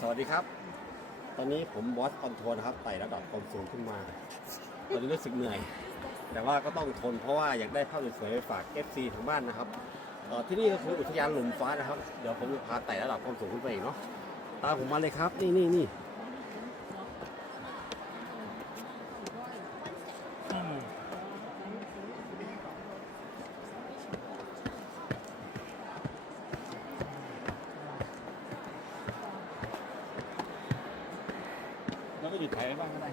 สวัสดีครับ ตอนนี้ผมบอสคอนโทรนะครับไต่ระดับความสูงขึ้นมา ตอนนี้รู้สึกเหนื่อย แต่ว่าก็ต้องทนเพราะว่าอยากได้ภาพสวยๆไปฝาก FC ทางบ้านนะครับเอ่อที่นี่ก็คืออุทยานหลุมฟ้านะครับ เดี๋ยวผมจะพาไต่ระดับความสูงขึ้นไปอีกเนาะ ตามผมมาเลยครับ นี่นี่นี่ แล้วก็หยุดถ่ายไว้บ้างก็ได้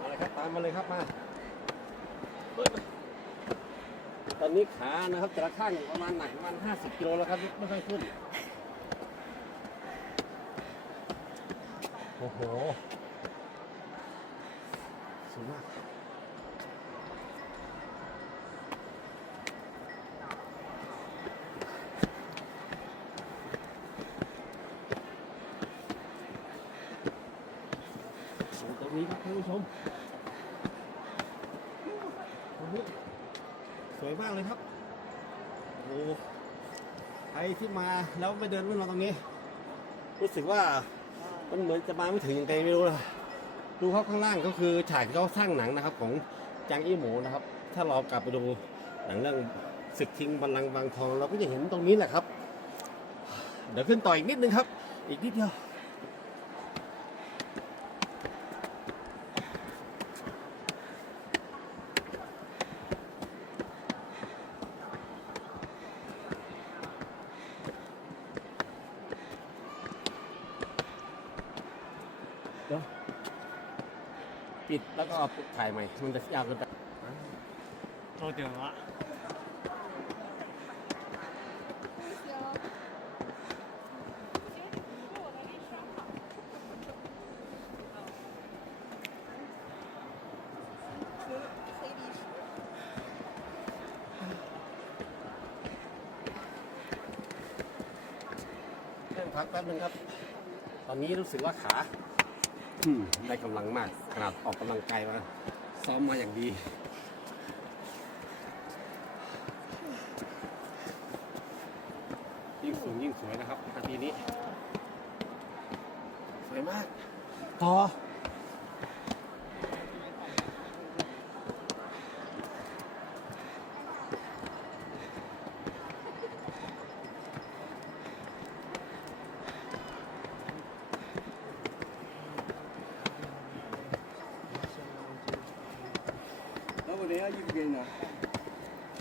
มาเลยครับตามมาเลยครับมาตอนนี้ขานะครับแต่ละข้างประมาณหนประมาณ50กิโลแล้วครับไม่ค่อยขึ้นโอ้โหสูงมาก สูงตรงนี้ครับท่านผู้ชมสวยมากเลยครับโอ้โหใครที่มาแล้วไม่เดินขึ้นมาตรงนี้ รู้สึกว่ามันเหมือนจะมาไม่ถึงยังไงไม่รู้นะดูเขาข้างล่างก็คือฉากที่เขาสร้างหนังนะครับ ของจางอี้หมูนะครับ ถ้าเรากลับไปดูหนังเรื่องศึกชิงบัลลังก์บางทองเราก็จะเห็นตรงนี้แหละครับ เดี๋ยวขึ้นต่ออีกนิดนึงครับ อีกนิดเดียว ปิดแล้วก็เอาถ่ายใหม่ มันจะยาวเกินไป 到顶了。 นั่งพักแป๊บนึงครับ ตอนนี้รู้สึกว่าขาอืม ได้กำลังมาก ขนาดออกกำลังกายมาซ้อมมาอย่างดียิ่งสูงยิ่งสวยนะครับนาทีนี้ สวยมาก ต่อ 下衣服给你拿。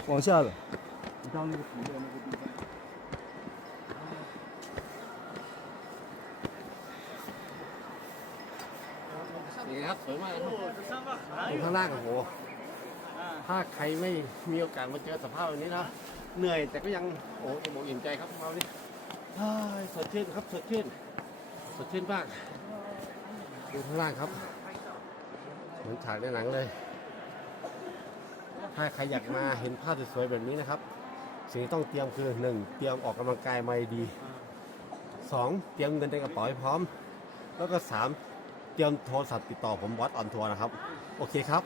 往下的。你到那个湖的那个地方。 นี่ครับ สวยมากนะครับ 这上面 ดูข้างล่างโอ้โห ถ้าใครไม่มีโอกาสมาเจอสภาพแบบนี้นะ เหนื่อยแต่ก็ยังโอ้อิ่มอกอิ่มใจครับเรานี่เฮ้ยสดชื่นครับสดชื่น สดชื่นมาก ดูข้างล่างครับ เหมือนฉากในหนังเลย ถ้าใครอยากมาเห็นภาพสวยๆแบบนี้นะครับ สิ่งที่ต้องเตรียมคือหนึ่งเตรียมออกกำลังกายมาดีสองเตรียมเงินในกระเป๋าให้พร้อม แล้วก็สามเตรียมโทรศัพท์ติดต่อผมวัดออนทัวร์นะครับ โอเคครับ